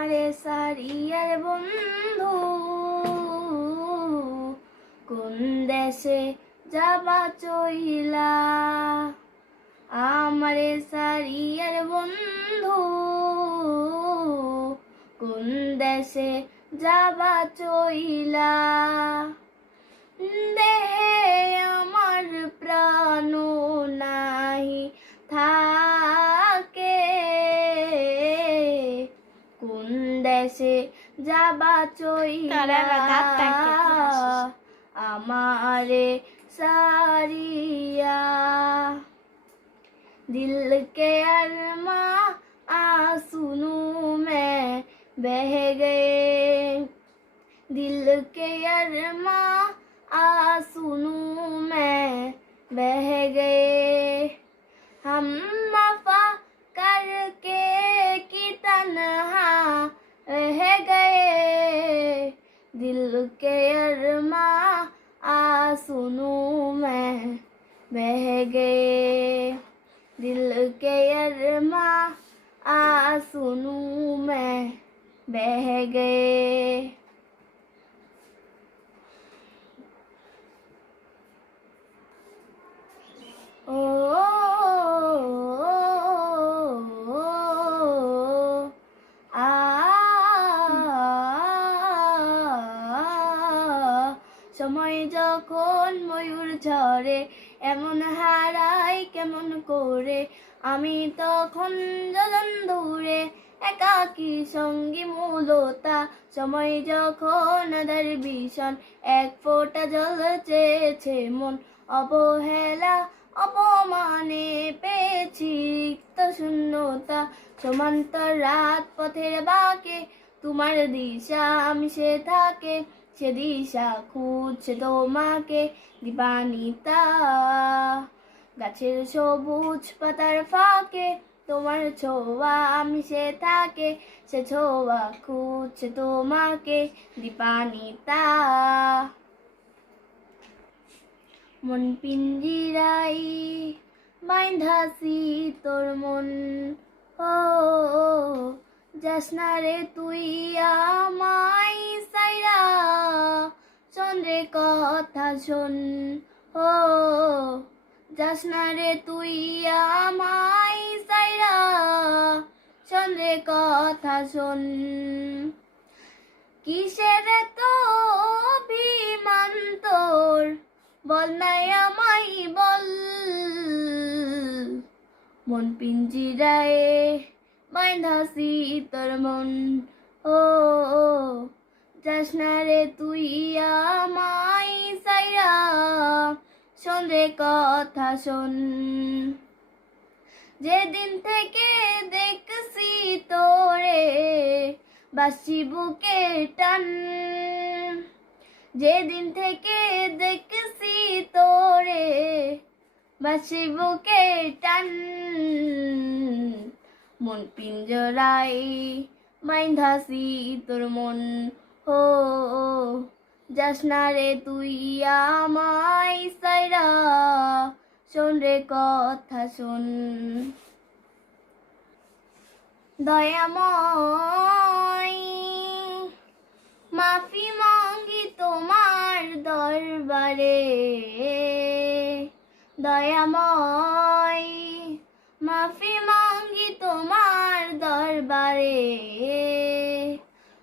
আমারে সারিয়ার বন্ধু। কোন দেশে যাবা চইলা? আমারে সারিয়ার বন্ধু। কোন দেশে যাবা চইলা? দেহে আমার প্রাণ নাহি, থাকে দেশে যাবা চইলা আমারে সারিয়া दिल के अरमा आंसू में बह गए दिल के अरमा आंसू में बह दिल के अरमा आसुनू मैं बह गए। दिल के अरमा आसुनू मैं बह गए। যখন ময়ূর ঝরে, এমন হারাই কেমন করে? আমি তখন যজন দূরে একাকি সঙ্গী মূলতা? সময় যখন আদার ভীষণ, এক ফোঁটা জল চেয়েছে মন। অবহেলা, অপমানে পেয়েছি রিক্ত শূন্যতা। সমান্তর রাত পথের বাঁকে, তোমার দিশা আমি সে থাকে। সে দিশা খুঁজছে তোমাকে দিবানিতা গাছের সবুজ পাতার ফাঁকে তোমার ছোয়া আমি সে থাকে সে ছোয়া খুঁজছে তোমাকে দীপানিতা মন পিঞ্জিরাই বাইন্ধাসি তোর মন ও যাস না রে তুই সাইরা চন্দ্রে কথা শোন। ও রে তুই আমাই সাইরা। চন্দ্রে কথা শোন। কিসের তো অভিমান তোর? বল নাই আমাই বল। মন পিঞ্জিরায় বাইন্ধাসি তোর মন। ও। ও রে তুই আমাই সাইরা সন্ধ্যে কথা শোন। যেদিন থেকে দেখছি তোরে, বাসি বুকে টান। যেদিন থেকে দেখছি তোরে, বাসি বুকে টান। মন পিঞ্জরাই মাইন্ধাসি তোর মন। হো যাস না রে তুই আমাই সাইরা, শোন রে কথা শোন। দয়াময়, মাফি মঙ্গি তোমার দরবারে। দয়াময়, মাফি মঙ্গি তোমার দরবারে।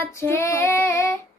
তোমার